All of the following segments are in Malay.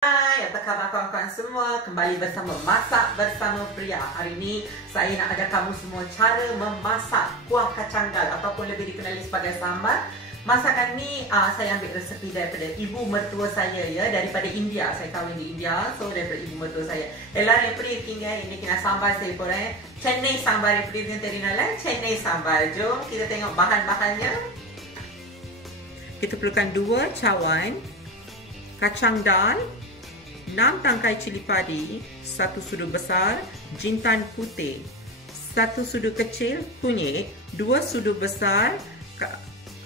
Hai, apa khabar kawan-kawan semua? Kembali bersama Masak Bersama Pria. Hari ini saya nak ajar kamu semua cara memasak kuah kacang dal ataupun lebih dikenali sebagai sambar. Masakan ni saya ambil resepi daripada ibu mertua saya ya, daripada India. Saya kahwin di India, so daripada ibu mertua saya. எல்லாரும் எப்படி இருக்கீங்க? இன்னைக்கு நான் சாம்பார் செய்ய போறேன். சென்னை சாம்பார் எப்படி இருக்குன்னு தெரியல. சென்னை sambar. Jom kita tengok bahan-bahannya. Kita perlukan 2 cawan kacang dal, 6 tangkai cili padi, 1 sudu besar jintan putih, 1 sudu kecil kunyit, 2 sudu besar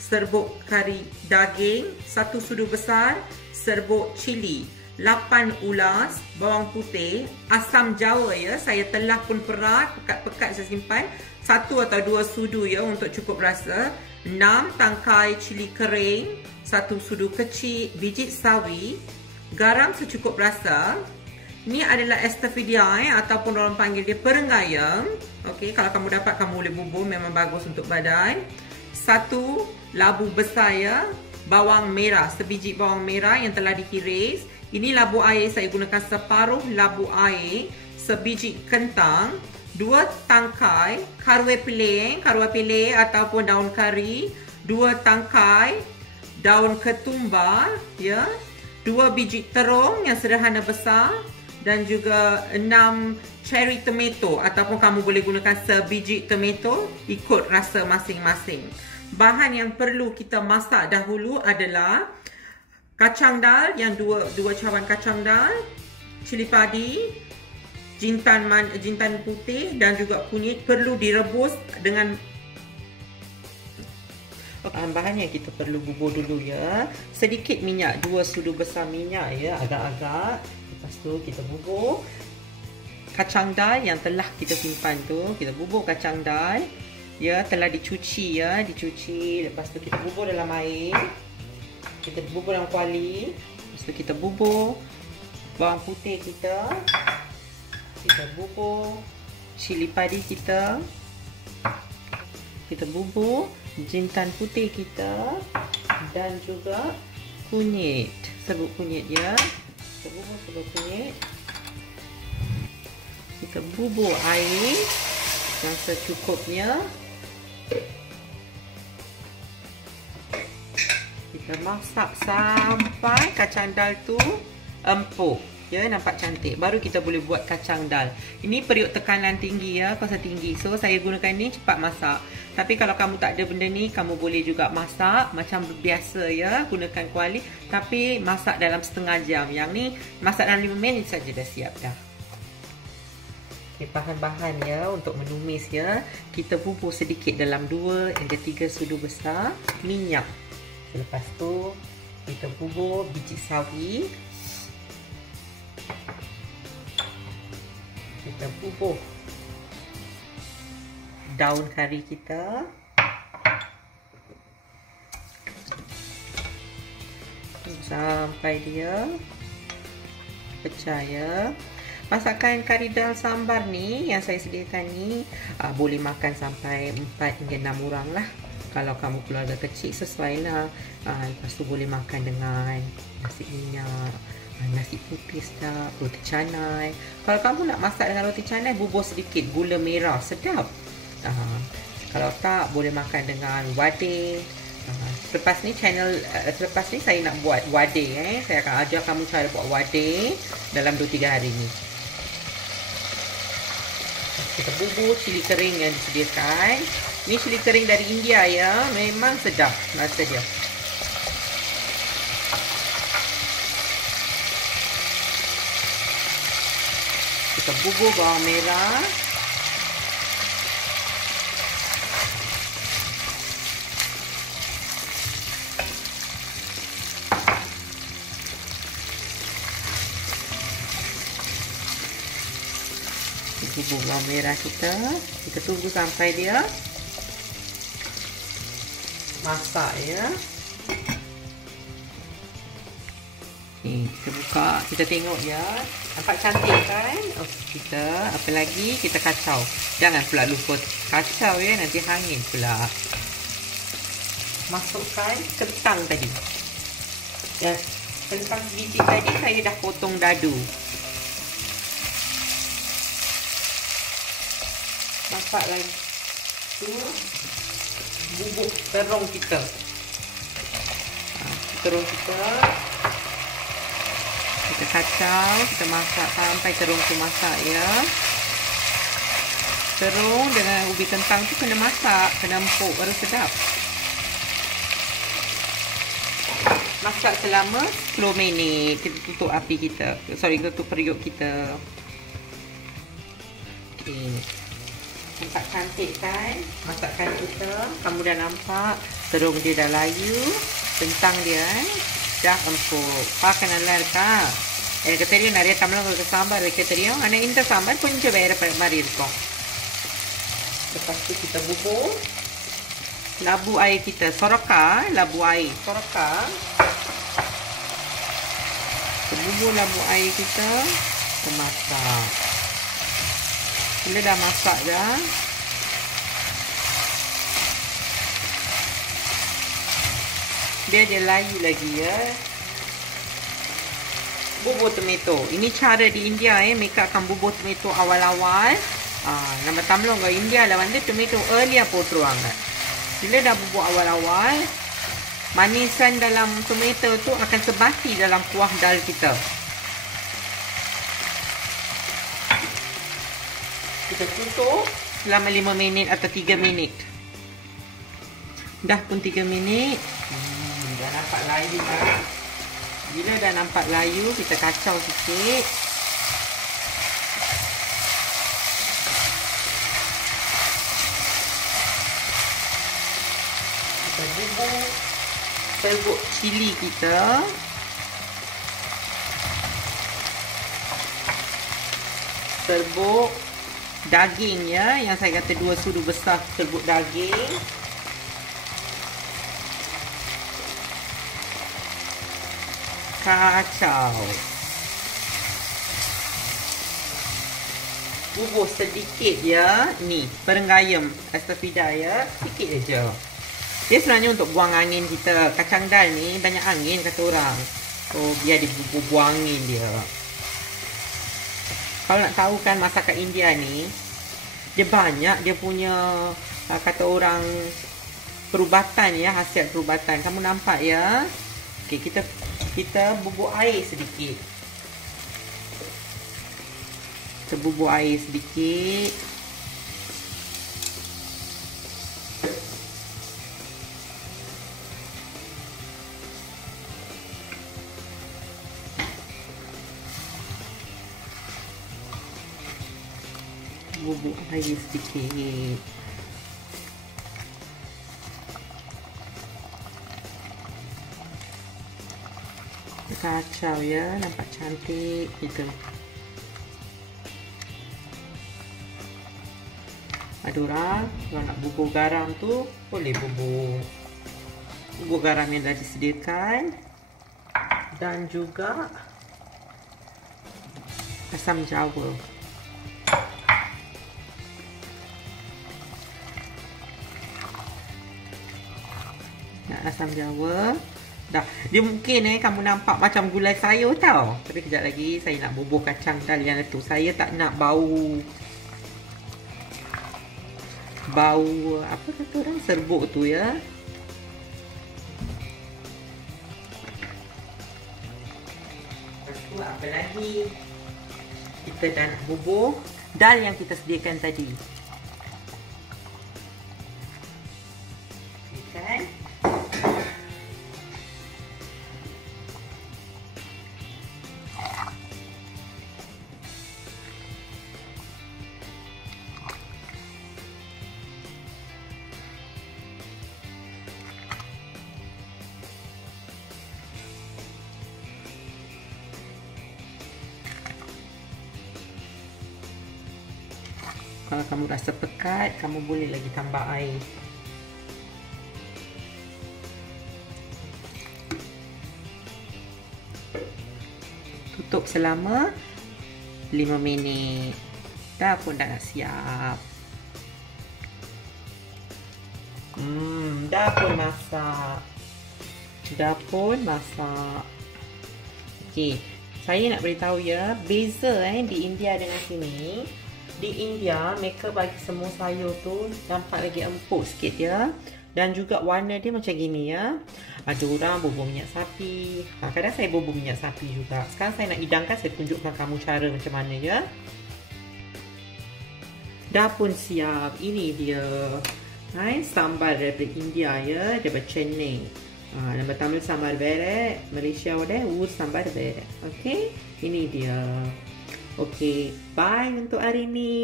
serbuk kari daging, 1 sudu besar serbuk cili, 8 ulas bawang putih, asam jawa ya, saya telah pun perat, pekat-pekat saya simpan, 1 atau 2 sudu ya untuk cukup rasa, 6 tangkai cili kering, 1 sudu kecil biji sawi, garam secukup rasa. Ni adalah estafedia ataupun orang panggil dia perenggayam. Okey, kalau kamu dapat kamu boleh bubur, memang bagus untuk badan. 1 labu besar ya, bawang merah, sebiji bawang merah yang telah dihiris. Ini labu air, saya gunakan separuh labu air, sebiji kentang, 2 tangkai karwe pile ataupun daun kari, 2 tangkai daun ketumbar ya, 2 biji terung yang sederhana besar dan juga 6 cherry tomato ataupun kamu boleh gunakan sebiji tomato ikut rasa masing-masing. Bahan yang perlu kita masak dahulu adalah kacang dal yang 2 cawan kacang dal, cili padi, jintan putih dan juga kunyit perlu direbus dengan bahan yang kita perlu bubur dulu ya. Sedikit minyak, 2 sudu besar minyak ya, agak-agak. Lepas tu kita bubur kacang dal yang telah kita simpan tu. Kita bubur kacang dal ya, telah dicuci ya, dicuci. Lepas tu kita bubur dalam air. Kita bubur dalam kuali. Lepas tu kita bubur bawang putih kita. Kita bubur cili padi kita. Kita bubur jintan putih kita dan juga kunyit, serbuk kunyit ya. Kita bubur serbuk kunyit. Kita bubur air yang secukupnya. Kita masak sampai kacang dal tu empuk ya, nampak cantik. Baru kita boleh buat kacang dal. Ini periuk tekanan tinggi ya, kuasa tinggi. So saya gunakan ni cepat masak. Tapi kalau kamu tak ada benda ni, kamu boleh juga masak macam biasa ya, gunakan kuali, tapi masak dalam setengah jam. Yang ni masak dalam 5 minit saja dah siap dah. Okay, bahan-bahan ya untuk menumis ya. Kita bubur sedikit dalam 2 hingga 3 sudu besar minyak. Lepas tu kita bubur biji sawi. Kita bubur daun kari kita. Sampai dia pecah ya. Masakan kari dal sambar ni yang saya sediakan ni boleh makan sampai 4 hingga 6 orang lah. Kalau kamu keluarga kecil sesuai lah. Lepas tu boleh makan dengan nasi minyak, nasi putih sedap, roti canai. Kalau kamu nak masak dengan roti canai, bubur sedikit gula merah, sedap. Kalau tak, boleh makan dengan wade. Selepas ni saya nak buat wade saya akan ajar kamu cara buat wade dalam 2-3 hari ni. Kita bubur cili kering yang disediakan. Ni cili kering dari India ya, memang sedap rasa dia. Kita bubur bawang merah. Bubur bawang merah kita tunggu sampai dia masak ya. Okay, kita buka, kita tengok ya, nampak cantik kan. Kita apa lagi, kita kacau, jangan pula lupa kacau ya, nanti hangin pula. Masukkan kentang tadi ya, Kentang biji tadi saya dah potong dadu. Masak lagi. Tu bubuk terung kita. Terung kita kacau, kita masak sampai terung tu masak ya. Terung dengan ubi kentang tu kena masak, kena empuk baru sedap. Masak selama 10 minit. Kita tutup api kita. Sorry, tutup periuk kita. Okey. Nampak cantik kan masakan kita? Kamu dah nampak terung dia dah layu, kentang dia dah empuk. Kenalan kak. எனக்கு தெரியும் நிறைய தமிழங்களுக்கு சாம்பார் வைக்க தெரியும். ஆனா இந்த சாம்பார் கொஞ்சம் வேற மாதிரி இருக்கும். Lepas tu kita bubur labu air kita, soroka, labu air, soroka. Kita bubur labu air kita, kita masak. Bila dah masak dah, biar dia layu lagi ya. Bubur tomato. Ini cara di India mereka akan bubur tomato awal-awal. நம்ம தமிழங்க இந்தியாவில் வந்து tomato earlier போட்டுருவாங்க. Bila dah bubur awal-awal, manisan dalam tomato tu akan sebati dalam kuah dal kita. Kita tutup selama 5 minit atau 3 minit. Dah pun 3 minit. Dah nampak layu dah. Bila dah nampak layu, kita kacau sikit. Kita bubur serbuk cili kita. Serbuk daging ya, yang saya kata 2 sudu besar serbuk daging. Kacau. Bubur sedikit ya. Ni perenggayam astaghfirullah ya, sedikit aja. Dia sebenarnya untuk buang angin kita. Kacang dal ni banyak angin kata orang. So biar dia buang angin dia. Kalau nak tahu kan masakan India ni, dia banyak dia punya kata orang perubatan ya, hasil perubatan. Kamu nampak ya. Okey, kita bubur air sedikit. Kita bubur air sedikit. Bubur air sedikit. Kacau ya, nampak cantik gitu. Ada orang kalau nak bubur garam tu boleh bubur garam yang dah disediakan, dan juga asam jawa. Nak asam jawa. Dah, dia mungkin kamu nampak macam gulai sayur tau. Tapi kejap lagi saya nak bubur kacang dal yang tu. Saya tak nak bau apa kata orang, serbuk tu ya. Lepas tu apa lagi? Kita dah nak bubur dal yang kita sediakan tadi. Okay. Kalau kamu rasa pekat, kamu boleh lagi tambah air. Tutup selama 5 minit. Dah pun dah nak siap. Dah pun masak. Okey, saya nak beritahu ya, beza di India dengan sini. Di India, mereka bagi semua sayur tu nampak lagi empuk sikit ya. Dan juga warna dia macam gini ya. Ada orang bubur minyak sapi. Kadang saya bubur minyak sapi juga. Sekarang saya nak hidangkan, saya tunjukkan kamu cara macam mana ya. Dah pun siap. Ini dia. Sambal daripada India ya, daripada Chennai. Nama Tamil sambar வேற, Malaysiaவோட ஊர் sambar வேற. Okey, ini dia. Okey, bye untuk hari ini.